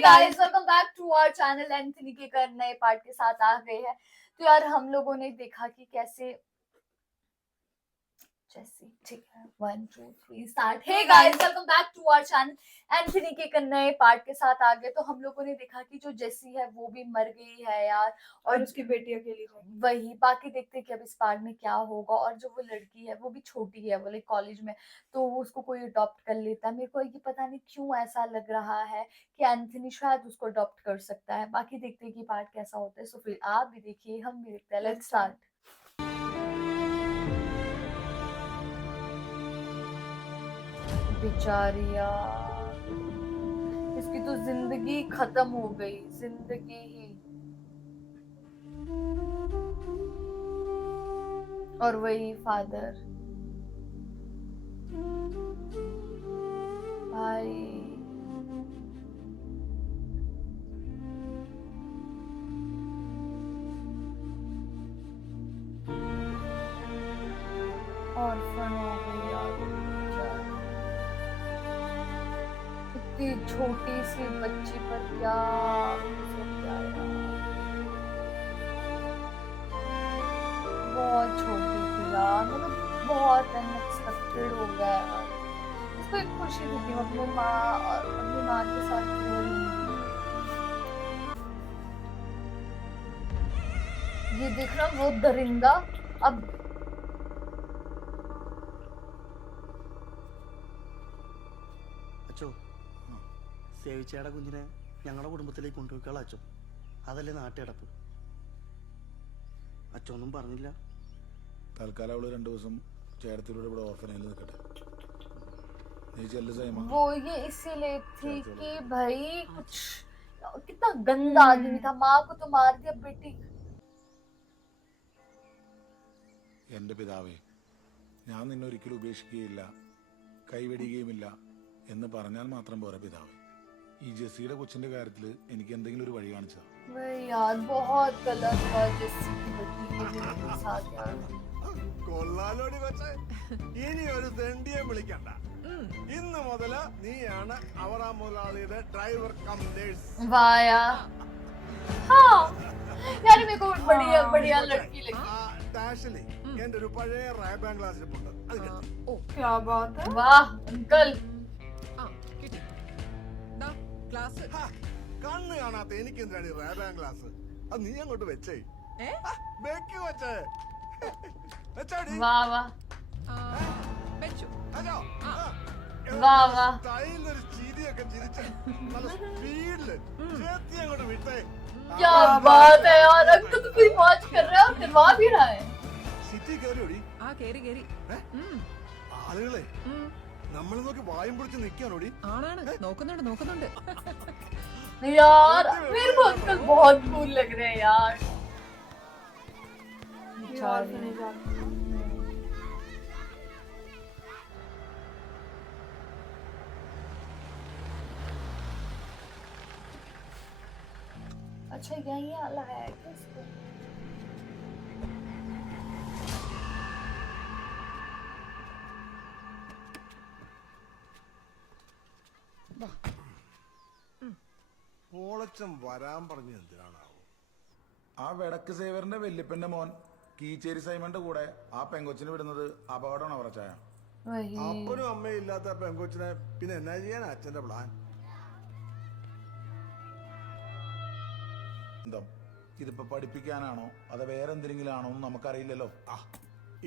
Guys welcome back to our channel. Anthony के कर नए पार्ट के साथ आ गए हैं। तो यार हम लोगों ने देखा कि कैसे जैसे ठीक है 1 2 3 start. Hey guys welcome back to our channel. Anthony के कर नए पार्ट के साथ आ गए। तो हम लोगों ने देखा कि जो जेसी है वो भी मर गई है यार, और उसकी बेटी अकेली है। वही बाकी देखते हैं कि अब इस पार्ट में क्या होगा। और जो वो लड़की है वो भी छोटी है, वो लाइक कॉलेज में, तो वो उसको कोई अडॉप्ट कर लेता है। मेरे को ये पता नहीं क्यों ऐसा लग रहा है कि एंथनी शायद उसको अडॉप्ट कर सकता है। बाकी देखते हैं कि पार्ट कैसा होता है। सो फिर आप भी देखिए, हम भी देखते हैं। Let's start. बेचारी यार, इसकी तो जिंदगी खत्म हो गई, जिंदगी ही। और वही फादर भाई, ऑर्फन हो गई यार बेचारी। इतनी छोटी सी बच्ची पर क्या गुजर गया यार। बहुत छोटी थी यार, मतलब बहुत अनएक्सपेक्टेड हो गया यार। उसको एक खुशी थी कि वो अपनी माँ के साथ खेल लूंगी। ये देख रहा वो दरिंदा अब അച്ചോ സേവിച്ചയുടെ കുഞ്ഞിനെ ഞങ്ങളുടെ കുടുംബത്തിലേക്ക് കൊണ്ടുപോയിക്കോളാം അച്ചോ. അതല്ലേ നാട്ടിടപ്പ്. അച്ചൊന്നും പറഞ്ഞില്ല. തൽക്കാലം അവള് 2 ദിവസം ചേർത്തിലൂടെ ഇവിടെ ഓർഫനേജിൽ നിൽക്കട്ടെ. നീ ചെല്ലു സൈമ. वो ये इसीलिए थी कि भाई कुछ कितना गंदा आदमी था, माँ को तो मार दिया, बेटी। എൻ്റെ പിതാവേ, ഞാൻ നിന്നെ ഒരിക്കലും ഉപേക്ഷിക്കുകയില്ല, കൈവെടിയുകയുമില്ല എന്ന് പറഞ്ഞാൽ മാത്രം പോരാ പിതാവേ. ഈ ജെസ്സിയുടെ കൊച്ചിന്റെ കാര്യത്തിൽ എനിക്ക് എന്തെങ്കിലും ഒരു വഴി കാണിച്ചു താ. यार बहुत गलत हुआ जैसी की बेटी के साथ यार। കൊള്ളാലോടി വെച്ച് ഇനി ഒരു തെണ്ടിയെ വിളിക്കണ്ട. ഇന്ന് മുതല് നീയാണ് അവറാ മുതലാളിയുടെ ഡ്രൈവർ കം നേഴ്സ്. वाह यार, हाँ यार मेरे को बढ़िया बढ़िया लड़की लगी। ഡാഷിലി എന്റെ ഒരു പഴയ റൈബാൻ ഗ്ലാസ് ഇരിപ്പുണ്ട്, അത് കിട്ടി. क्या बात है। वाह अंकल, കണ്ണ് കാണാത്ത എനിക്ക് എന്തിനാണ് റൈബാൻ ഗ്ലാസ്? അത് നീ അങ്ങോട്ട് വെച്ചേ, വെക്ക് വെച്ചേ, വെച്ചാടി. वाह वाह ഹലോ, वाह वाह, സ്റ്റൈലൊരു ചിരിയൊക്കെ ചിരിച്ച് നല്ല സ്പീഡില് ചേത്തി അങ്ങോട്ട് വിട്ടേ. क्या बात है यार, अंकल तो पूरी मौज कर रहा है और करवा भी रहा है। സിറ്റി കയറിയോടി? കേറി ആളുകളെ നമ്മളെ നോക്കി വായും പൊളിച്ച് നിക്കാനോടി? ആണാണ്, നോക്കുന്നുണ്ട്. यार मेरे को अंकल बहुत कूल लग रहे हैं यार। ऑर्फनेज आती है। अच्छा यही वाला है क्या इसको? പോളച്ചൻ വരാൻ പറഞ്ഞ എന്തിനാണാവോ? ആ വെടക്ക് സേവറിന്റെ വല്യപ്പന്റെ മോൻ കീച്ചേരി സൈമന്റെ കൂടെ ആ പെങ്കൊച്ചിനെ വിടുന്നത് അപകടമാണ് അവറച്ചായ. वही അപ്പനും അമ്മയും ഇല്ലാത്ത പെങ്കൊച്ചിനെ പിന്നെ എന്നാ ചെയ്യാനാ അച്ഛന്റെ പ്ലാൻ? എന്താ ഇതിപ്പോ പഠിപ്പിക്കാനാണോ അതോ വേറെ എന്തെങ്കിലും ആണോ എന്ന് നമുക്കറിയില്ലല്ലോ.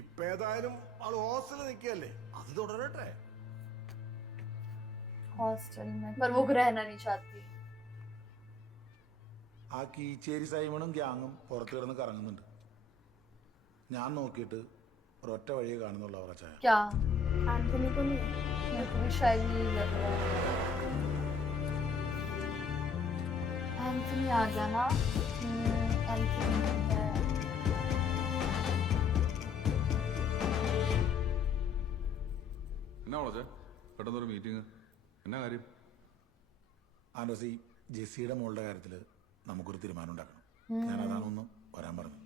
ഇപ്പൊ ഏതായാലും ആള് ഹോസ്റ്റലിൽ നിൽക്കല്ലേ, അത് തുടരട്ടെ. हॉस्टल में, पर वो रहना नहीं चाहती। ആ കീച്ചേരി സൈമണും ഗ്യാങ്ങും പുറത്തു കിടന്ന് കറങ്ങുന്നുണ്ട്. ഞാൻ നോക്കിയിട്ട് ഒരൊറ്റ വഴിയെ കാണുന്നുള്ളൂ അവറച്ചായ. क्या? एंथनी को नहीं है। मेरे को भी शायद यही लग रहा है। एंथनी आ गया ना। एंथनी है। എന്നാ വളച്ചേ പെട്ടെന്നൊരു മീറ്റിംഗ്? എന്നാ കാര്യം? ആൻഡ്രസി, ജെസ്സിയുടെ മോളുടെ കാര്യത്തിൽ നമുക്കൊരു തീരുമാനം ഉണ്ടാക്കണം. ഞാൻ അതാണൊന്ന് വരാൻ പറഞ്ഞു.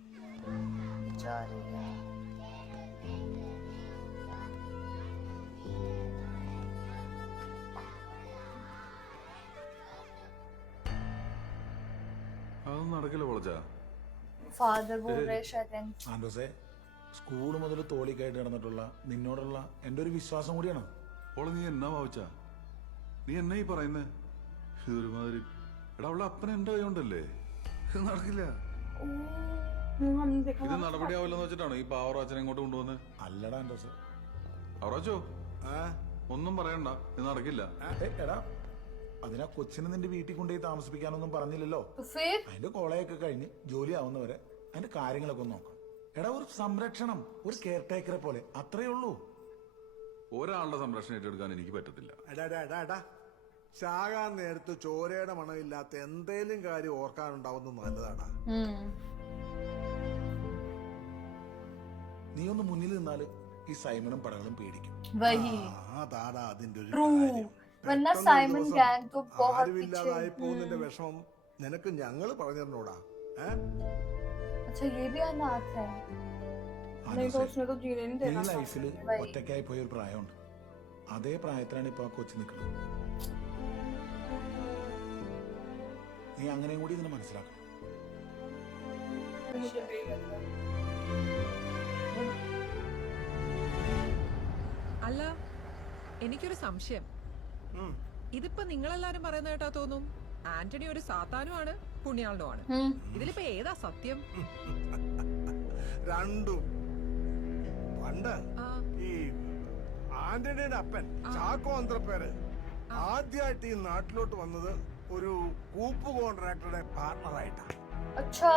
बेचारी है। അതൊന്നും നടക്കില്ല പൊളച്ചാ. फादर बोल रहे हैं शायद ആൻഡ്രോസെ, സ്കൂൾ മുതൽ തോളിക്കായിട്ട് നടന്നിട്ടുള്ള നിന്നോടുള്ള എൻ്റെ ഒരു വിശ്വാസം കൂടിയാണ്. ഓളെ നീ എന്നാ ഭാവിച്ചാ? നീ എന്നാ ഈ പറയുന്നേ? ഇതൊരുമാതിരി എടാ അവളുടെ അപ്പനെ എന്റെ കൈ കൊണ്ടല്ലേ, ഇത് നടക്കില്ല. हमने देखा ഇത് നടപടിയാവില്ലെന്ന് വെച്ചിട്ടാണോ ഈ പാവറ അച്ഛനെ ഇങ്ങോട്ട് കൊണ്ടുവന്ന്? അല്ലടാ ആൻഡ്രോസെ. അവറാച്ചോ ഒന്നും പറയണ്ട, ഇത് നടക്കില്ല. എടാ, അതിനാ കൊച്ചിനെ നിന്റെ വീട്ടിൽ കൊണ്ടുപോയി താമസിപ്പിക്കാനൊന്നും പറഞ്ഞില്ലല്ലോ. तो फिर അതിന്റെ കോളയൊക്കെ കഴിഞ്ഞ് ജോലി ആവുന്നവരെ അതിന്റെ കാര്യങ്ങളൊക്കെ ഒന്ന് നോക്കാം. എടാ, ഒരു സംരക്ഷണം, ഒരു കെയർ ടേക്കറെ പോലെ, അത്രേ ഉള്ളൂ. ഒരാളുടെ സംരക്ഷണം ഏറ്റെടുക്കാൻ എനിക്ക് പറ്റത്തില്ല. എടാ ചാകാൻ നേരത്ത് ചോരയുടെ മണമില്ലാത്ത എന്തേലും കാര്യം ഓർക്കാനുണ്ടാവുന്നത് നല്ലതാടാ. നീ ഒന്ന് മുന്നിൽ നിന്നാല് ഈ സൈമണും പടകളും പേടിക്കും. वही അതാടാ അതിന്റെ ഒരു ट्रू, കാര്യം. वरना പെട്ടെന്ന് ഒരു साइमन ദിവസം गैंग तो बहुत ആരുമില്ലാതായി पीछे। പോകുന്നതിന്റെ വിഷമം നിനക്ക് ഞങ്ങള് പറഞ്ഞു തരണോടാ. अच्छा ये भी अनाथ है। नहीं तो उसने तो जीने नहीं ഈ देना था। ലൈഫിൽ ഒറ്റയ്ക്കായി പോയ ഒരു പ്രായമുണ്ട്. അതേ പ്രായത്തിലാണ് ഇപ്പൊ ആ കൊച്ചു നിൽക്കുന്നത്. നീ അങ്ങനെയും കൂടി ഇതിനെ മനസ്സിലാക്കണം. मुझे भी लगता है। അല്ല, എനിക്കൊരു സംശയം. ഇതിപ്പോ നിങ്ങളെല്ലാരും പറയുന്ന കേട്ടാ തോന്നും ആന്റണി ഒരു സാത്താനുമാണ്, പുണ്യാളനുമാണ്. ഇതിലിപ്പോ ഏതാ സത്യം? രണ്ടും. പണ്ട് ആ, ഈ ആന്റണിയുടെ അപ്പൻ ചാക്കോ അന്ത്രപ്പേര് ആദ്യമായിട്ട് ഈ നാട്ടിലോട്ട് വന്നത് ഒരു കൂപ്പ് കോൺട്രാക്ടറുടെ പാർട്ണറായിട്ടാണ്. अच्छा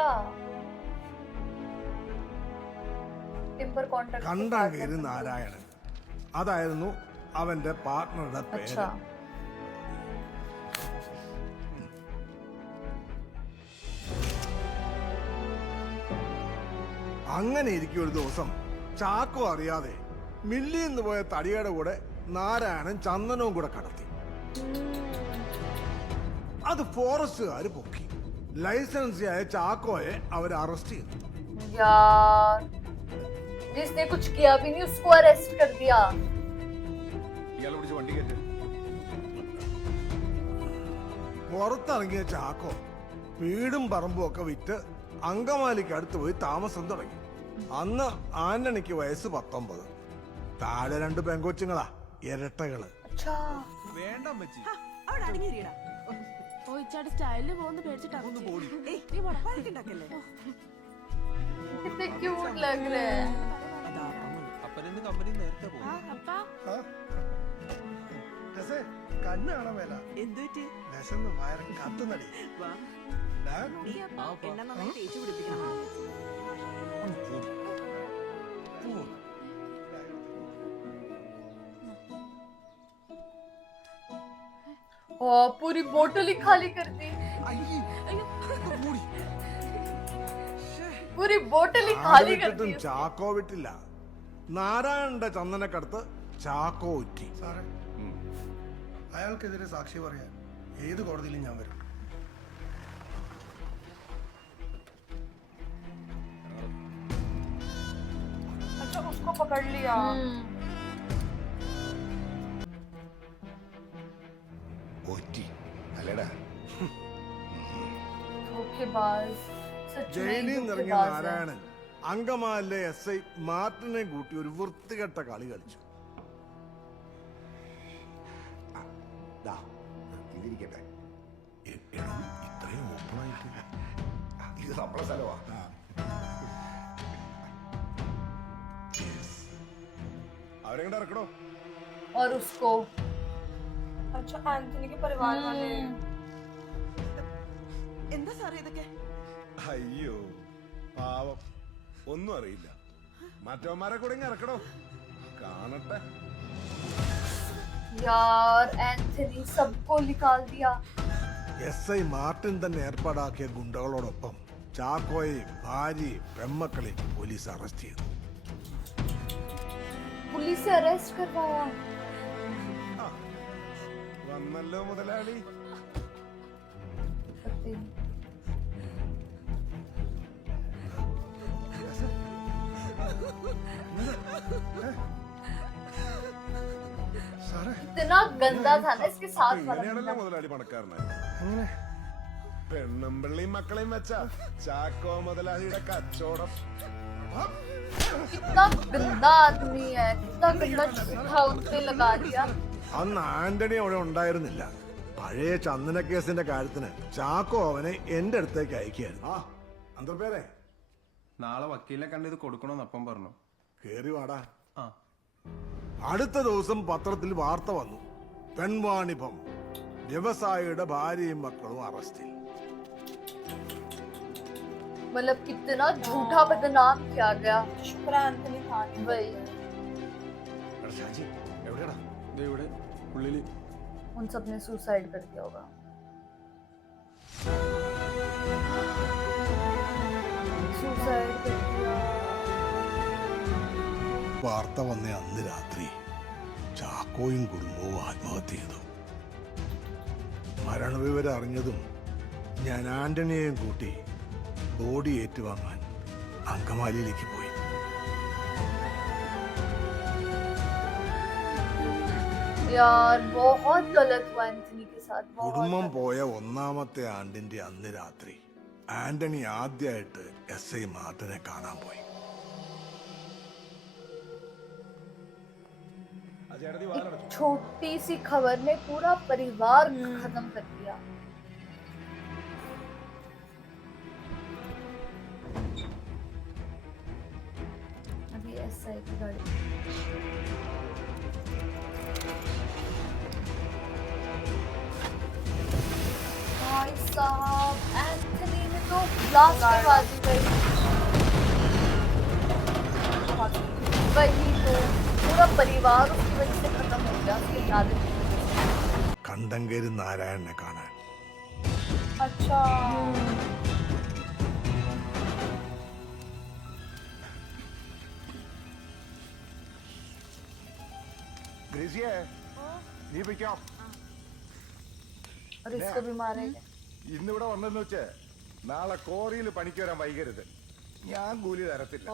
टिम्बर कॉन्ट्रैक्ट കണ്ടാങ്കേരി നാരായണൻ, അതായിരുന്നു അവന്റെ പാർട്ണറുടെ പേര്. अच्छा അങ്ങനെ ഇരിക്കും ഒരു ദിവസം ചാക്കോ അറിയാതെ മില്ലിൽ നിന്ന് പോയ തടിയുടെ കൂടെ നാരായണൻ ചന്ദനവും കൂടെ കടത്തി. അത് ഫോറസ്റ്റുകാർ പൊക്കി. ലൈസൻസിയായ ചാക്കോയെ അവർ അറസ്റ്റ് ചെയ്തു. यार, जिसने कुछ किया भी नहीं उसको अरेस्ट कर दिया। ഇയാളെ പിടിച്ച് വണ്ടി കയറ്റി. പുറത്തിറങ്ങിയ ചാക്കോ വീടും പറമ്പും ഒക്കെ വിറ്റ് അങ്കമാലിക്ക് അടുത്ത് പോയി താമസം തുടങ്ങി. അന്ന് ആന്റണിക്ക് വയസ്സ് 19. താഴെ 2 പെങ്കൊച്ചുങ്ങളാ, ഇരട്ടകള്. अच्छा അവിടെ അടങ്ങിയിരിടാ. ഓ ഇച്ചാട് സ്റ്റൈലില് പോകുന്ന പേടിച്ചിട്ടാ. ഏയ് നീ പോടാ, വഴക്കുണ്ടാക്കല്ലേ. कितने क्यूट लग रहे हैं। അപ്പാ കണ്ണ് കാണാൻ മേല, എന്തുപറ്റി? വിശന്ന് വയറ് കത്തുന്നടി. വാ. നീ അപ്പാ എണ്ണ നന്നായി തേച്ചു പിടിപ്പിക്കണം. पूरी बोतल ही खाली कर दी। पूरी बोतल ही खाली कर दी। ചാക്കോ വിട്ടില്ല. നാരായണന്റെ ചന്ദനക്കടത്ത് ചാക്കോ ഉറ്റി. സാറേ, അയാൾക്കെതിരെ സാക്ഷി പറയാൻ ഏത് കോടതിയിലും ഞാൻ വരും. अच्छा उसको पकड़ लिया। ഒറ്റി അല്ലടാ. धोखेबाज, सच में ജയിലിൽ നിന്നിറങ്ങിയ धोखेबाज है। നാരായണൻ അങ്കമാലിലെ SI മാർട്ടിനെ കൂട്ടി ഒരു വൃത്തികെട്ട കളി കളിച്ചു. ഇതിരിക്കട്ടെ, ഇത്രയും ഓപ്പണായിട്ട് ഇത് നമ്മളെ സ്ഥലമാ. അവരെങ്ങോട്ട് ഇറക്കണോ? और उसको अच्छा एंथनी के परिवार वाले। എന്താ സാറേ ഇതൊക്കെ? അയ്യോ പാവം, ഒന്നും അറിയില്ല. മറ്റവന്മാരെ കൂടെ ഇങ്ങ് ഇറക്കണോ? കാണട്ടെ. यार एंथनी सबको निकाल दिया। SI മാർട്ടിൻ തന്നെ ഏർപ്പാടാക്കിയ ഗുണ്ടകളോടൊപ്പം ചാക്കോയെയും ഭാര്യയും പെമ്മക്കളെയും പോലീസ് അറസ്റ്റ് ചെയ്തു. पुलिस से अरेस्ट करवाया। വന്നല്ലോ മുതലാളി. पति സാറേ, इतना गंदा था ना इसके साथ वाला ഇങ്ങനെയാണല്ലോ बंदा। മുതലാളി പണക്കാരനായി. അങ്ങനെ പെണ്ണും പിള്ളിയും മക്കളെയും വെച്ച ചാക്കോ മുതലാളിയുടെ കച്ചവടം. कितना गंदा आदमी है, कितना गंदा झूठा उसने लगा दिया। അന്ന് ആന്റണി അവിടെ ഉണ്ടായിരുന്നില്ല. പഴയ ചന്ദന കേസിന്റെ കാര്യത്തിന് ചാക്കോ അവനെ എന്റെ അടുത്തേക്ക് അയക്കുകയായിരുന്നു. ആ അന്തർപേരെ നാളെ വക്കീലിനെ കണ്ട് ഇത് കൊടുക്കണമെന്ന് അപ്പം പറഞ്ഞു. കേറി വാടാ. ആ അടുത്ത ദിവസം പത്രത്തിൽ വാർത്ത വന്നു, പെൺവാണിഭം, വ്യവസായിയുടെ ഭാര്യയും മക്കളും അറസ്റ്റിൽ. मतलब कितना झूठा बदनाम किया गया। शुक्र एंथनी था नहीं। वही ഷാജി എവിടെയാടാ? ദേ ഇവിടെ ഉള്ളില് उन सब ने सुसाइड कर दिया होगा। सुसाइड कर दिया। വാർത്ത വന്ന അന്ന് രാത്രി ചാക്കോയും കുടുംബവും ആത്മഹത്യ ചെയ്തു. മരണവിവരം അറിഞ്ഞതും ഞാൻ ആന്റണിയെയും കൂട്ടി ബോഡി ഏറ്റുവാങ്ങാൻ അങ്കമാലിയിലേക്ക് പോയി. यार बहुत गलत हुआ एंथनी के साथ, കുടുംബം बहुत। പോയ ഒന്നാമത്തെ ആണ്ടിന്റെ അന്ന് രാത്രി ആന്റണി ആദ്യമായിട്ട് SI മാർട്ടിനെ കാണാൻ പോയി. एक छोटी सी खबर ने पूरा परिवार खत्म कर दिया। अभी SI की गाड़ी। भाई साहब एंथनी ने तो ब्लास्टबाजी करी। वही तो पूरा परिवार उसकी वजह से खत्म हो गया, उसकी यादें की वजह से। കണ്ടങ്കേരി നാരായണനെ കാണാൻ. अच्छा ഗ്രേസിയെ നീ പൊയ്ക്കോ. और इसको भी मारेगा। ഇന്നിവിടെ വന്നെന്ന് വെച്ച് നാളെ കോറിയിൽ പണിക്ക് വരാൻ വൈകരുത്. ഞാൻ കൂലി തരത്തില്ല.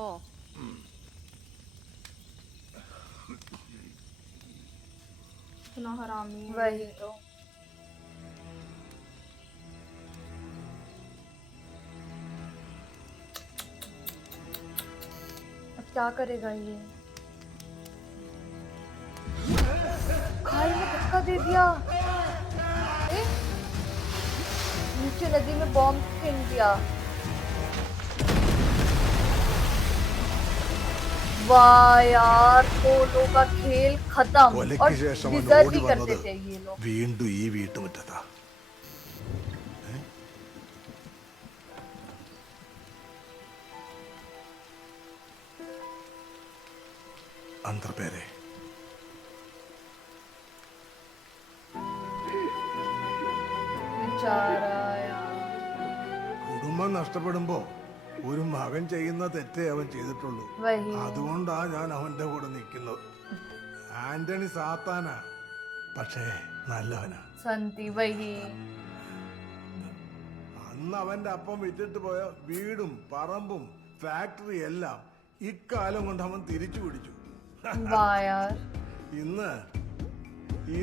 इतना हरामी है। वही तो अब क्या करेगा ये? खाई में धक्का दे दिया। ए? नीचे नदी में बॉम्ब फेंक दिया। वाह यार, दोनों का खेल खत्म। കൊലയ്ക്ക് और ശേഷം അവൻ डिजर्व ഓടി ही करते വന്നത് थे ये लोग। വീണ്ടും ഈ വീട്ടുമുറ്റത്താ. അന്തർപേരെ बेचारा यार। കുടുംബം നഷ്ടപ്പെടുമ്പോ ഒരു മകൻ ചെയ്യുന്ന തെറ്റേ അവൻ ചെയ്തിട്ടുള്ളൂ. वही അതുകൊണ്ടാ ഞാൻ അവന്റെ കൂടെ നിൽക്കുന്നത്. ആന്റണി സാത്താനാ, പക്ഷേ നല്ലവനാ. संती वही। അന്ന് അവന്റെ അപ്പം വിറ്റിട്ട് പോയ വീടും പറമ്പും ഫാക്ടറി എല്ലാം ഇക്കാലം കൊണ്ട് അവൻ തിരിച്ചു പിടിച്ചു. वाह यार। ഇന്ന് ഈ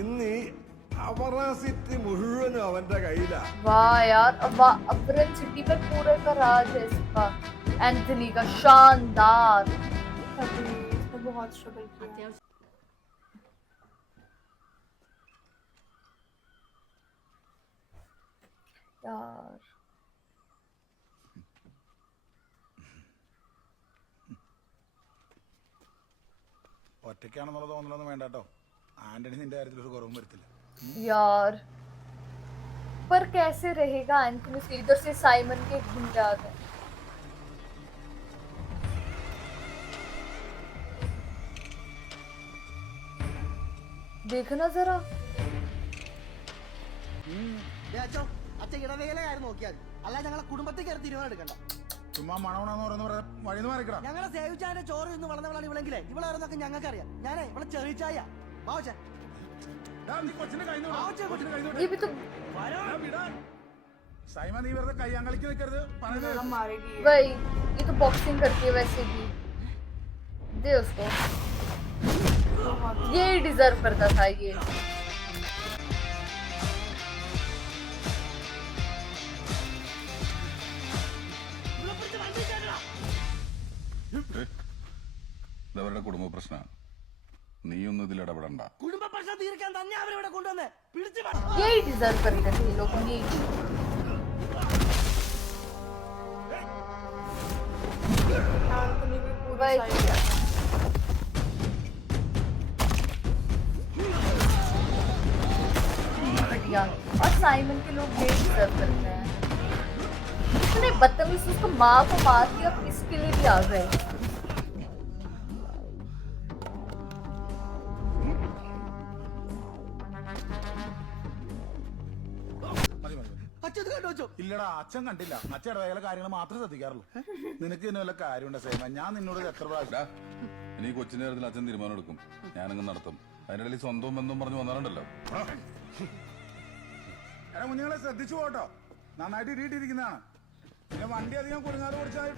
അവറ സിറ്റി മുഴുവനും അവന്റെ കയ്യിലാ. वाह यार, अब अबरन सिटी पर पूरे का राज है इसका, एंथनी का। शानदार। कभी इसने बहुत स्ट्रगल किया। यार ഒറ്റയ്ക്കാണെന്നുള്ള തോന്നലൊന്നും വേണ്ട കേട്ടോ. ആന്റണി നിന്റെ കാര്യത്തിൽ ഒരു കുറവും വരുത്തില്ല. यार, पर कैसे रहेगा एंथनी से? इधर से साइमन के गुंडे आ गए। देखना जरा। അച്ഛൻ ഇടവേല കാര്യം നോക്കിയാൽ അല്ല, ഞങ്ങളെ കുടുംബത്തിൽ കയറി തീരുമാനം എടുക്കണ്ട. ചുമ്മാ മണവണെന്ന് പറയുന്ന വഴിന്ന് മാറിക്കണം. ഞങ്ങളെ സേവിച്ചാന്റെ ചോറ് ഇന്ന് വളർന്നവളാണ് ഇവളെങ്കിലേ ഇവളാരെന്നൊക്കെ ഞങ്ങൾക്ക് അറിയാം. ഞാനേ ഇവളെ ചെറിച്ചായ ബാവച്ചേ ये भी तो സൈമ, നീ വെറുതെ കയ്യാങ്കളിക്ക് നിൽക്കരുത്. പറയുന്നത് हम मारेगी ये। वही, ये तो बॉक्सिंग करती है वैसे भी। दे उसको, ये डिजर्व करता था ये। ഇതവരുടെ കുടുംബ പ്രശ്നമാണ്, നീയൊന്നും ഇതിൽ ഇടപെടണ്ട. കുടുംബ പ്രശ്നം തീർക്കാൻ തന്നെ അവരിവിടെ കൊണ്ടുവന്നേ. പിടിച്ചു यही डिजर्व करेगा ये लोग, यही एंथनी भी पूरी वही साइड किया। घटिया। और साइमन के लोग यही डिजर्व करते हैं। इतने बदतमीज, उसको माँ को मार दिया, किसके लिए भी आ गए। മതി മതി മതി. അച്ഛൻ കണ്ടു വെച്ചോ. ഇല്ലടാ, അച്ഛൻ കണ്ടില്ല. അച്ഛൻ ഇടവേല കാര്യങ്ങൾ മാത്രമേ ശ്രദ്ധിക്കാറുള്ളൂ. നിനക്ക് ഇതിന് വല്ല കാര്യമുണ്ട് സേമ? ഞാൻ നിന്നോട് ഇത് എത്ര പ്രാവശ്യം. എടാ, ഇനി ഈ കൊച്ചിന്റെ കാര്യത്തിൽ അച്ഛൻ തീരുമാനം എടുക്കും, ഞാനങ്ങ് നടത്തും. അതിനിടയിൽ സ്വന്തവും ബന്ധവും പറഞ്ഞു വന്നാലുണ്ടല്ലോ. എടാ കുഞ്ഞുങ്ങളെ ശ്രദ്ധിച്ചു പോട്ടോ, നന്നായിട്ട് ഇടിയിട്ടിരിക്കുന്നതാണ്. പിന്നെ വണ്ടി അധികം കുടുങ്ങാതെ ഓടിച്ചാൽ.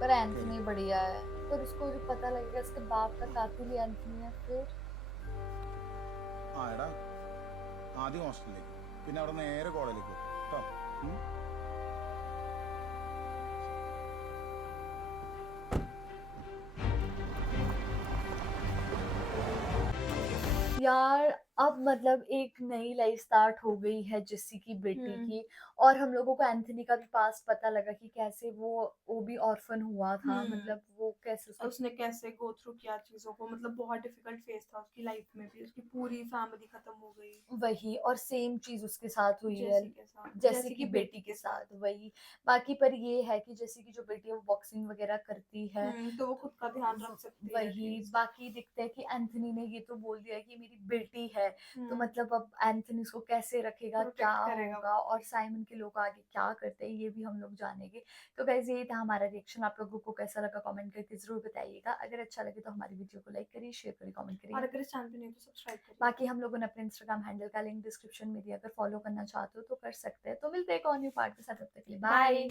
पर एंथनी बढ़िया है, पर उसको जो पता लगेगा इसके बाप का कातिल ही एंथनी है फिर। ആ എടാ, ആദ്യം ഹോസ്റ്റലിലേക്ക്, പിന്നെ അവിടെ നേരെ കോളേജിലേക്ക് കേട്ടോ. यार अब मतलब एक नई लाइफ स्टार्ट हो गई है जेसी की बेटी की, और हम लोगों को एंथनी का भी पास्ट पता लगा कि कैसे वो भी ऑर्फन हुआ था, मतलब वो कैसे उसको उसने कैसे गो थ्रू किया चीजों को, मतलब बहुत डिफिकल्ट फेज था उसकी लाइफ में भी, उसकी पूरी फैमिली खत्म हो गई। वही, और सेम चीज उसके साथ हुई है जेसी के साथ, जैसे की बेटी के साथ। वही, बाकी पर ये है कि जैसे की जो बेटी है वो बॉक्सिंग वगैरह करती है, तो वो खुद का ध्यान रख सकती है वही। at least। बाकी दिखता है कि एंथनी ने ये तो बोल दिया कि मेरी बेटी है, तो मतलब अब एंथनी उसको कैसे रखेगा, Protect क्या करेगा होगा, और साइमन के लोग आगे क्या करते हैं ये भी हम लोग जानेंगे। तो गाइस यही था हमारा रिएक्शन, आप लोगों को कैसा लगा कमेंट करके जरूर बताइएगा। अगर अच्छा लगे तो हमारी वीडियो को लाइक करिए, शेयर करिए, कमेंट और करिए। अगर इस चैनल पे नहीं तो सब्सक्राइब करिए। बाकी हम लोगों ने अपने इंस्टाग्राम हैंडल का लिंक डिस्क्रिप्शन में दिया, अगर फॉलो करना चाहते हो तो कर सकते हैं। तो मिलते हैं एक और न्यू पार्ट के साथ, तब तक के लिए बाय।